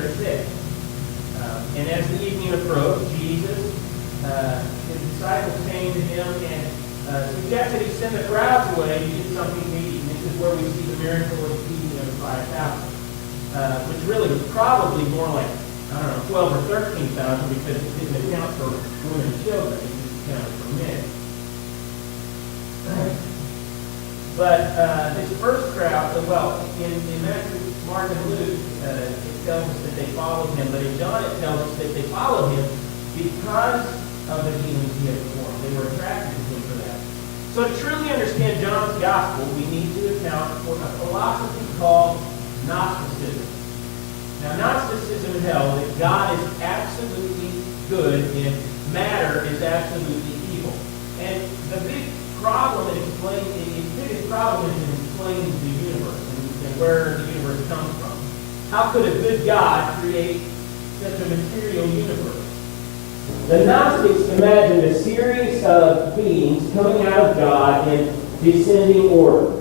they're sick. And as the evening approached, Jesus, his disciples came to him and suggested he send the crowds away to get something to eat. And this is where we see the miracle of feeding of the 5,000, which really was probably more like, 12 or 13,000 because it didn't account for women and children. It just accounted for men. But this first crowd, in Matthew, Mark, and Luke, it tells us that they followed him. But in John, it tells us that they followed him because of the healings he had performed. They were attracted to him for that. So to truly understand John's gospel, we need to account for a philosophy called Gnosticism. Now, Gnosticism held that God is absolutely good and matter is absolutely evil. And the big problem in explaining, the biggest problem is in explaining the universe and where the universe comes from. How could a good God create such a material universe? The Gnostics imagined a series of beings coming out of God in descending order.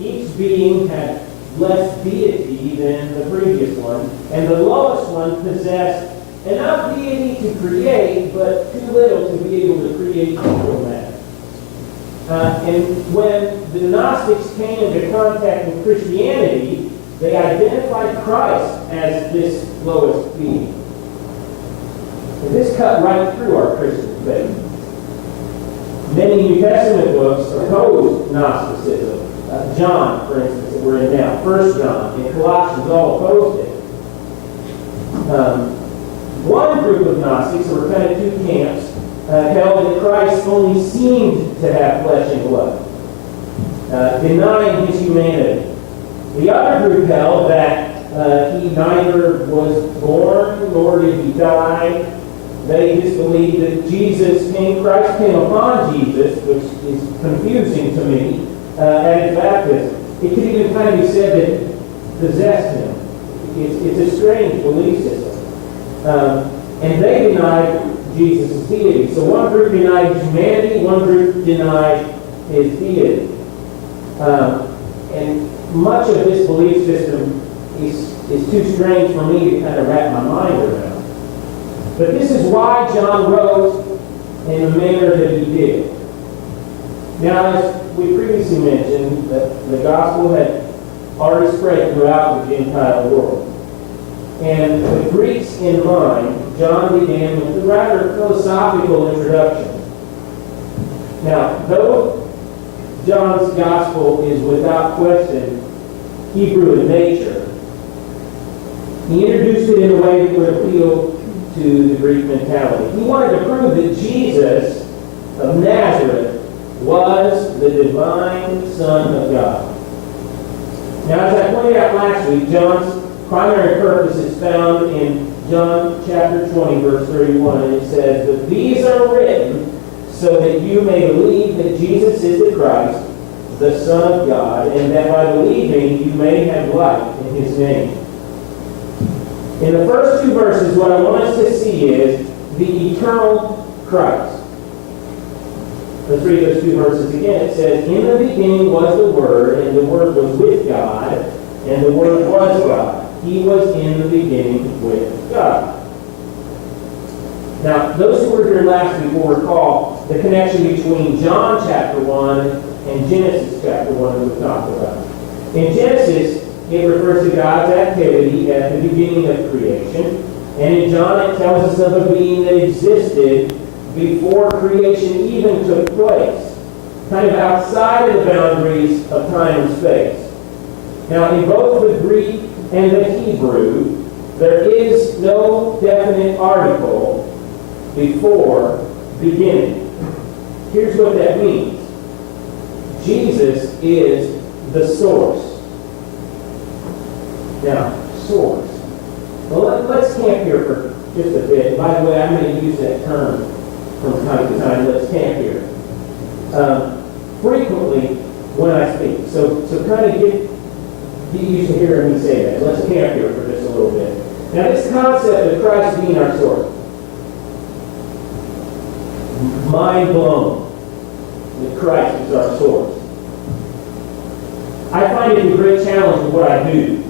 Each being had less deity than the previous one, and the lowest one possessed enough deity to create, but too little to be able to create equal matter. And when the Gnostics came into contact with Christianity, they identified Christ as this lowest being. And this cut right through our Christian faith. Many New Testament books oppose Gnosticism. John, for instance, that we're in now, 1 John, and Colossians all opposed it. One group of Gnostics, there were kind of two camps, held that Christ only seemed to have flesh and blood, denying his humanity. The other group held that he neither was born nor did he die. They just believed that Christ came upon Jesus, which is confusing to me, at his baptism. It could even kind of be said that it possessed him. It's a strange belief system. And they denied Jesus' deity. So one group denied his humanity, one group denied his deity. And much of this belief system is too strange for me to kind of wrap my mind around. But this is why John wrote in the manner that he did. Now, as we previously mentioned, the gospel had already spread throughout the Gentile world. And with Greeks in mind, John began with a rather philosophical introduction. Now, though John's gospel is without question Hebrew in nature, he introduced it in a way that would appeal to the Greek mentality. He wanted to prove that Jesus of Nazareth was the divine Son of God. Now, as I pointed out last week, John's primary purpose is found in John chapter 20, verse 31, and it says, "But these are written so that you may believe that Jesus is the Christ, the Son of God, and that by believing you may have life in his name." In the first two verses, what I want us to see is the eternal Christ. Let's read those two verses again. It says, "In the beginning was the Word, and the Word was with God, and the Word was God. He was in the beginning with God." Now, those who were here last week will recall the connection between John chapter 1 and Genesis chapter 1 that we talked about. In Genesis, it refers to God's activity at the beginning of creation. And in John, it tells us of a being that existed before creation even took place, kind of outside of the boundaries of time and space. Now, in both the Greek and the Hebrew, there is no definite article before beginning. Here's what that means. Jesus is the source. Now, source. Well, let's camp here for just a bit. By the way, I'm going to use that term from time to time. Let's camp here. Frequently when I speak. So kind of get used to hearing me say that. Let's camp here for just a little bit. Now, this concept of Christ being our source. Mind blown that Christ is our source. I find it a great challenge in what I do.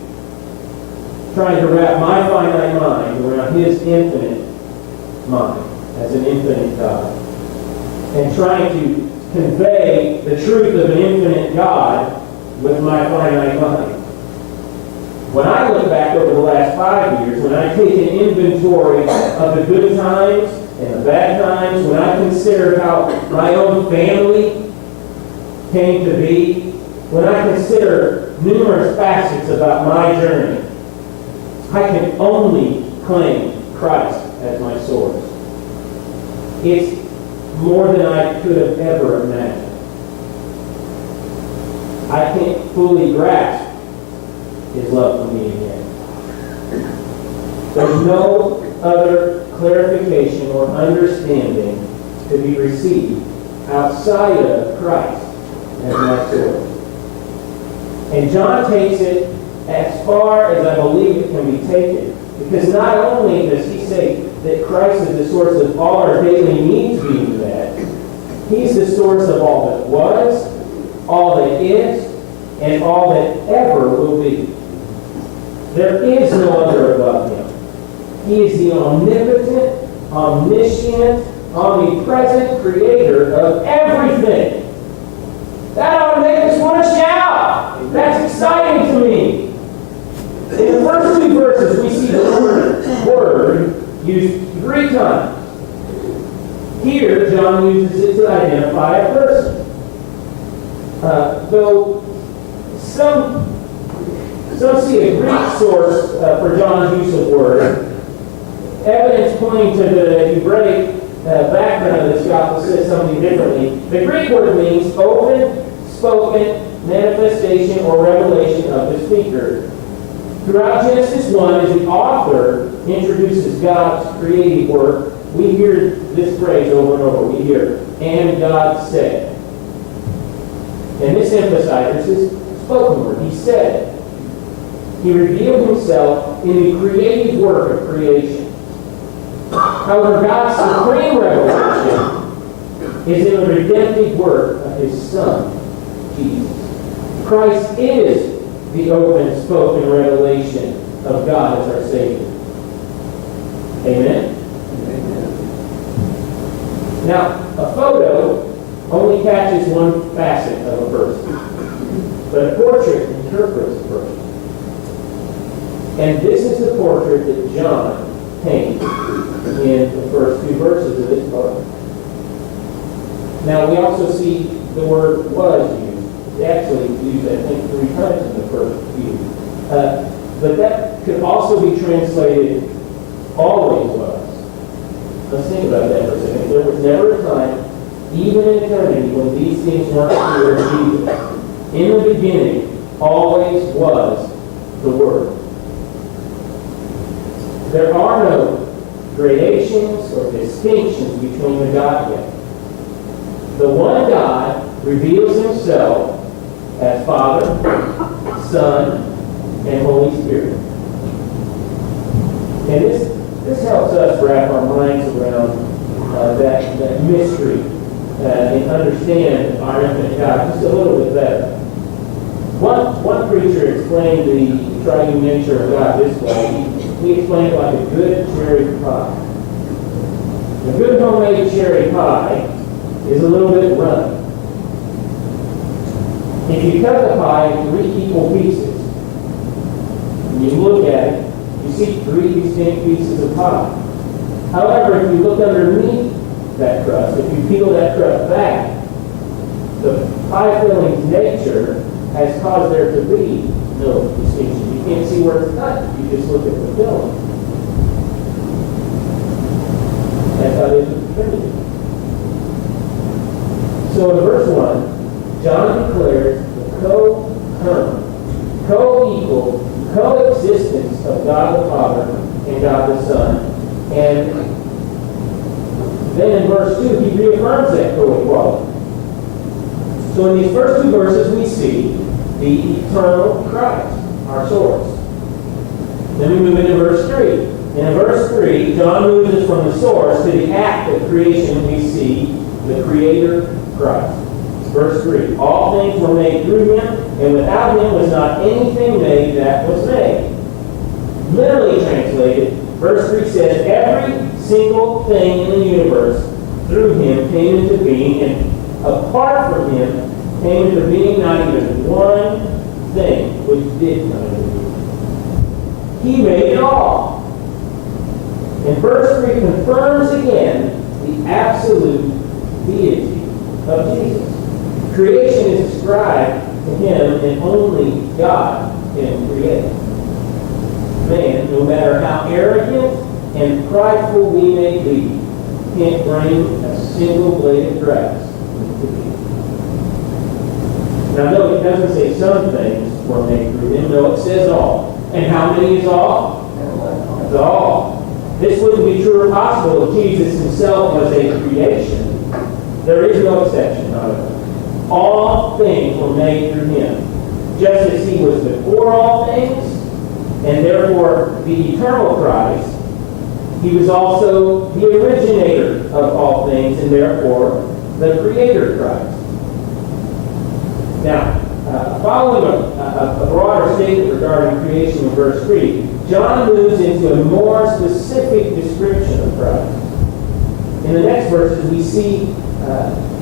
trying to wrap my finite mind around his infinite mind as an infinite God, and trying to convey the truth of an infinite God with my finite mind. When I look back over the last 5 years, when I take an inventory of the good times and the bad times, when I consider how my own family came to be, when I consider numerous facets about my journey, I can only claim Christ as my source. It's more than I could have ever imagined. I can't fully grasp his love for me again. There's no other clarification or understanding to be received outside of Christ as my source. And John takes it as far as I believe it can be taken. Because not only does he say that Christ is the source of all our daily needs being met, he's the source of all that was, all that is, and all that ever will be. There is no other above him. He is the omnipotent, omniscient, omnipresent creator of everything. That ought to make us want to shout. That's exciting to me. In the first 2 verses, we see the word used 3 times. Here, John uses it to identify a person. Though some see a Greek source for John's use of word, evidence pointing to the Hebraic background of this gospel says something differently. The Greek word means open, spoken, manifestation, or revelation of the speaker. Throughout Genesis 1, as the author introduces God's creative work, we hear this phrase over and over. We hear, and God said. And this emphasizes his spoken word. He said. He revealed himself in the creative work of creation. However, God's supreme revelation is in the redemptive work of his Son, Jesus. Christ is the open, spoken revelation of God as our Savior. Amen? Amen. Now, a photo only catches one facet of a person, but a portrait interprets a person. And this is the portrait that John paints in the first 2 verses of this book. Now, we also see the word was used. It's actually used, I think, 3 times in the first few. But that could also be translated always was. Let's think about that for a second. There was never a time, even in eternity, when these things weren't clear in Jesus. In the beginning, always was the Word. There are no gradations or distinctions between the Godhead. The one God reveals himself as Father, Son, and Holy Spirit. And this helps us wrap our minds around that mystery and understand our infinite God just a little bit better. One preacher explained the triune nature of God this way. He explained it like a good cherry pie. A good homemade cherry pie is a little bit runny. If you cut the pie into 3 equal pieces, and you look at it, you see 3 distinct pieces of pie. However, if you look underneath that crust, if you peel that crust back, the pie filling's nature has caused there to be no distinction. You can't see where it's cut. You just look at the filling. That's how it is with the Trinity. So in verse 1, John declares the co-equal, coexistence of God the Father and God the Son. And then in verse 2, he reaffirms that co-equality. So in these first 2 verses, we see the eternal Christ, our source. Then we move into verse 3. And in verse 3, John moves us from the source to the act of creation. We see the Creator, Christ. Verse 3, all things were made through him, and without him was not anything made that was made. Literally translated, verse 3 says, every single thing in the universe through him came into being, and apart from him came into being not even one thing which did come into being. He made it all. And verse 3 confirms again the absolute deity of Jesus. Creation is ascribed to him, and only God can create. Man, no matter how arrogant and prideful we may be, can't bring a single blade of grass into being. Now, no, it doesn't say some things were made through him. No, it says all. And how many is all? It's all. This wouldn't be true or possible if Jesus himself was a creation. There is no exception, however. All things were made through him. Just as he was before all things, and therefore the eternal Christ, he was also the originator of all things, and therefore the creator Christ. Now, following a broader statement regarding creation in verse 3, John moves into a more specific description of Christ. In the next verses, we see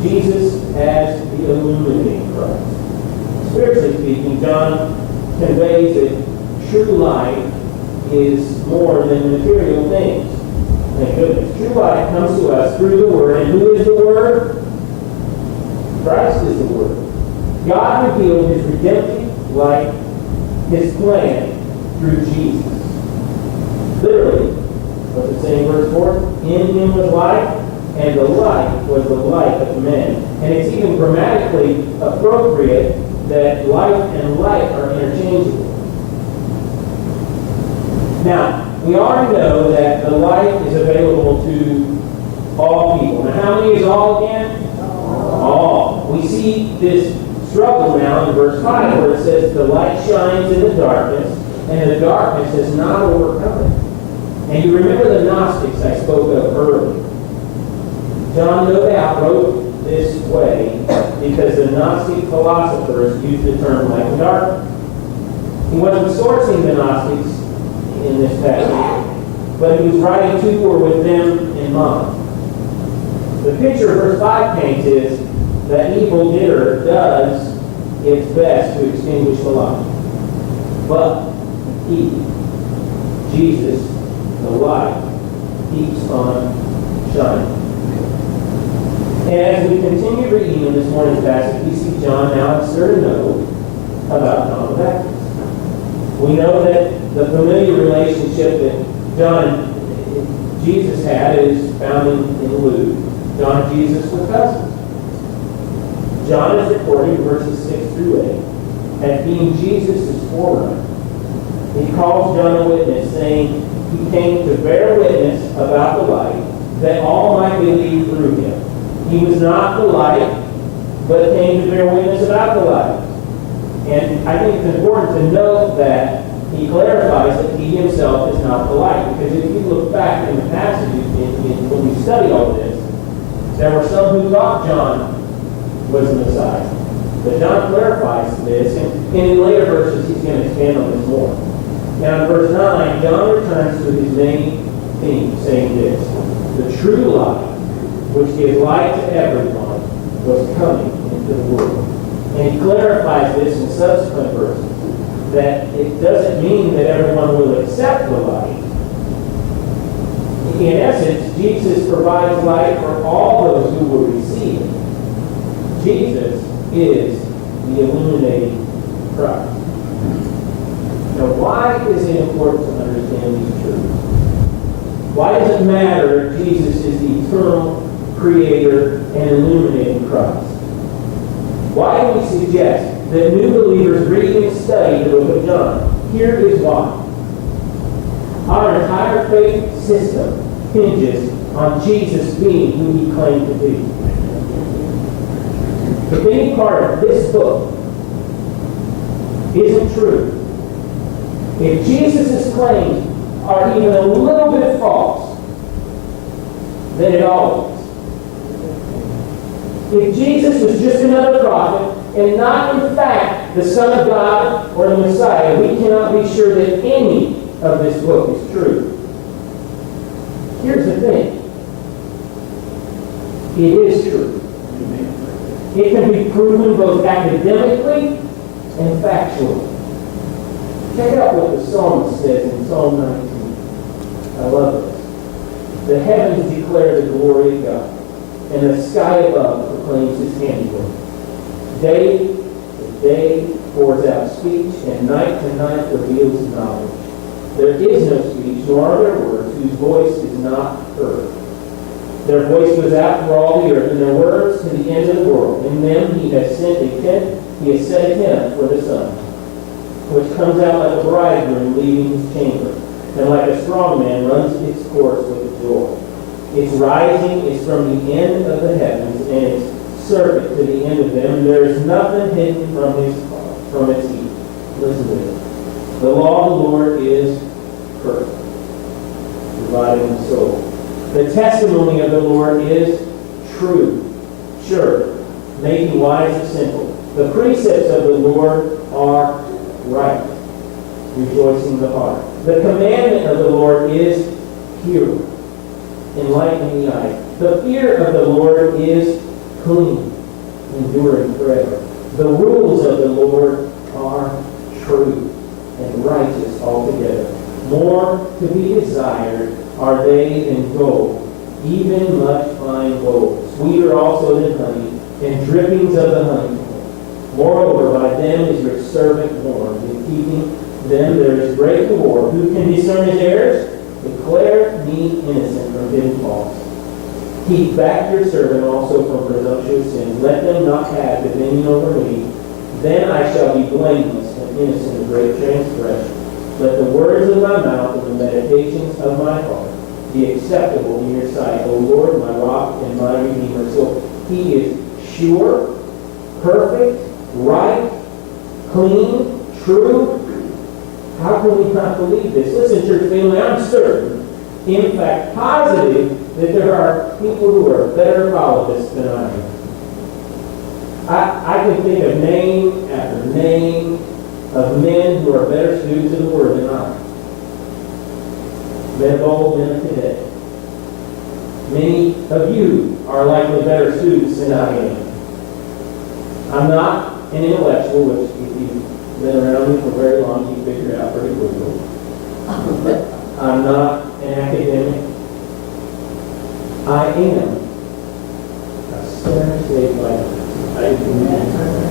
Jesus as the illuminating Christ. Spiritually speaking, John conveys that true life is more than material things. Thank goodness. True life comes to us through the Word. And who is the Word? Christ is the Word. God revealed his redemptive life, his plan, through Jesus. Literally, what's it saying in verse 4? In him was life, and the life was the light of men. And it's even grammatically appropriate that life and light are interchangeable. Now, we already know that the light is available to all people. Now, how many is all again? All. We see this struggle now in verse 5 where it says, the light shines in the darkness, and the darkness has not overcome it. And you remember the Gnostics I spoke of earlier. John no doubt wrote this way because the Gnostic philosophers used the term light and darkness. He wasn't sourcing the Gnostics in this passage, but he was writing to or with them in mind. The picture verse 5 paints is that evildoer does its best to extinguish the light. But he, Jesus, the light, keeps on shining. And as we continue reading in this morning's passage, we see John now insert a note about John the Baptist. We know that the familiar relationship that John and Jesus had is found in Luke. John and Jesus were cousins. John is recording in verses 6 through 8 as being Jesus' forerunner. He calls John a witness, saying he came to bear witness about the light, that all might believe through him. He was not the light, but came to bear witness about the light. And I think it's important to note that he clarifies that he himself is not the light. Because if you look back in the passage, when we study all this, there were some who thought John was the Messiah. But John clarifies this, and in later verses he's going to expand on this more. Now in verse 9, John returns to his main theme, saying this: the true light, which gives light to everyone, was coming into the world. And he clarifies this in subsequent verses, that it doesn't mean that everyone will accept the light. In essence, Jesus provides light for all those who will receive it. Jesus is the illuminating Christ. Now, why is it important to understand these truths? Why does it matter if Jesus is the eternal creator and illuminating Christ? Why do we suggest that new believers read and study the book of John? Here is why. Our entire faith system hinges on Jesus being who he claimed to be. If any part of this book isn't true, if Jesus' claims are even a little bit false, then it all is. If Jesus was just another prophet and not in fact the Son of God or the Messiah, we cannot be sure that any of this book is true. Here's the thing. It is true. It can be proven both academically and factually. Check out what the psalmist says in Psalm 19. I love this. The heavens declare the glory of God, and the sky above proclaims his handiwork. Day to day pours out speech, and night to night reveals knowledge. There is no speech, nor are there words, whose voice is not heard. Their voice goes out through all the earth, and their words to the end of the world. In them he has set a tent for the sun, which comes out like a bridegroom leaving his chamber, and like a strong man runs its course with joy. Its rising is from the end of the heavens, and its circuit to the end of them. There is nothing hidden from its heat. Listen to this. The law of the Lord is perfect, reviving the soul. The testimony of the Lord is true, sure, making wise the simple. The precepts of the Lord are right, rejoicing the heart. The commandment of the Lord is pure, enlightening the eye. The fear of the Lord is clean, enduring forever. The rules of the Lord are true and righteous altogether. More to be desired are they than gold, even much fine gold, sweeter also than honey, and drippings of the honeycomb. Moreover, by them is your servant warned. In keeping them there is great reward. Who can discern his errors? Declare me innocent from hidden faults. Keep back your servant also from presumptuous sins. Let them not have dominion over me. Then I shall be blameless and innocent of great transgression. Let the words of my mouth and the meditations of my heart be acceptable in your sight, O Lord, my rock and my redeemer. So he is sure, perfect, right, clean, true. How can we not believe this? Listen, church family, I'm certain, in fact, positive, that there are people who are better apologists than I am. I can think of name after name of men who are better students of the Word than I. Men of old, men of today. Many of you are likely better students than I am. I'm not an intellectual, which if you've been around me for very long, you figure it out pretty quickly. I'm not an academic. I am a sinner saved by grace.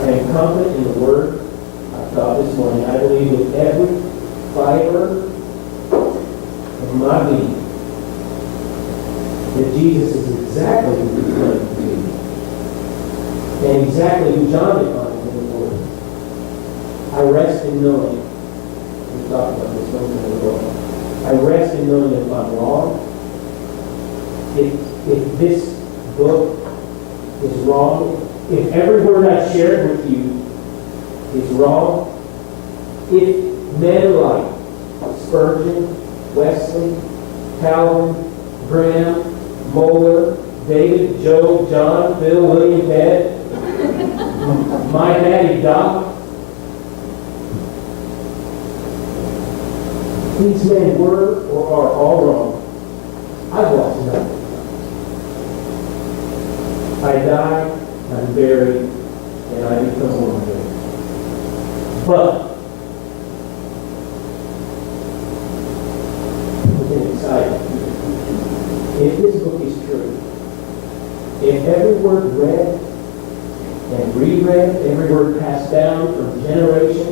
I am confident in the Word. I thought this morning, I believe with every fiber of my being that Jesus is exactly who he claimed to be, and exactly who John defined in the Word. I rest in knowing, we talked about this one minute ago, I rest in knowing that if I'm wrong, if this book is wrong, if every word I've shared with you is wrong, if men like Spurgeon, Wesley, Calvin, Graham, Moeller, David, Job, John, Phil, William, Ted, my daddy Doc, these men were or are all wrong, I've lost nothing. I die, I'm buried, and I become one day. But I'm getting excited. If this book is true, if every word read and reread, every word passed down from generation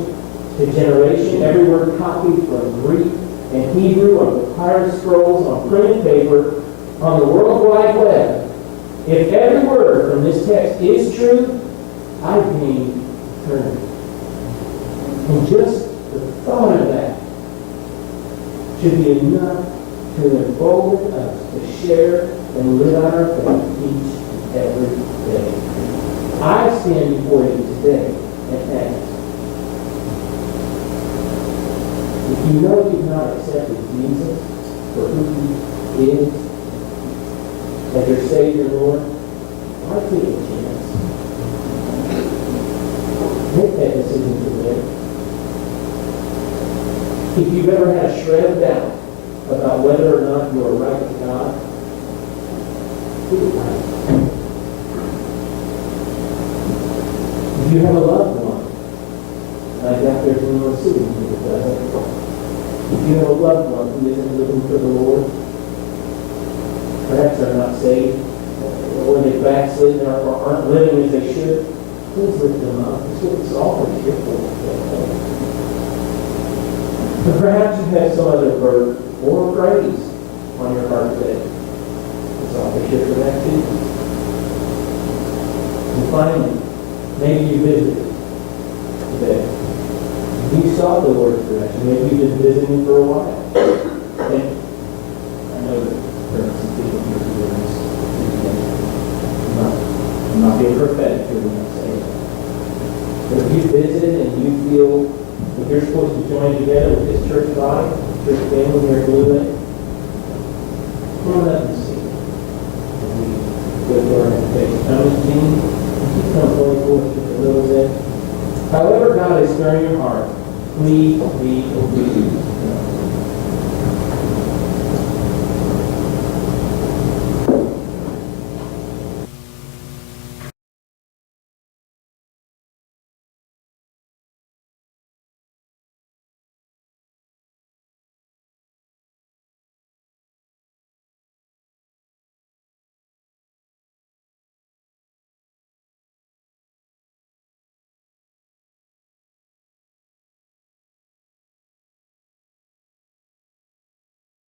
to generation, every word copied from Greek and Hebrew on papyrus scrolls, on printed paper, on the World Wide Web, if every word from this text is true, I gain eternity. And just the thought of that should be enough to embolden us to share and live out our faith each and every day. I stand before you today and ask, if you know you've not accepted Jesus for who he is, as your Savior, Lord, why take a chance? Make that decision today. If you've ever had a shred of doubt about whether or not you are right with God, get it right. If you have a loved one, I doubt there's anyone sitting here that doesn't. If you have a loved one who isn't living for the Lord, perhaps they're not saved, or they've backslidden, or aren't living as they should, please lift them up. That's what this offering is here for. But perhaps you have some other burden or praise on your heart today. This offering is here for that too. And finally, maybe you visited today. You sought the Lord's direction. Maybe you've been visiting for a while. And I know that there are some people here who are this. I'm not being prophetic here when I say it. But if you visited and you feel that you're supposed to join together with this church body, church family here at Blue Lake, come on up and see. And we go to our invitation. Come team. You come forward for us just a little bit. However God is stirring your heart, please be obedient.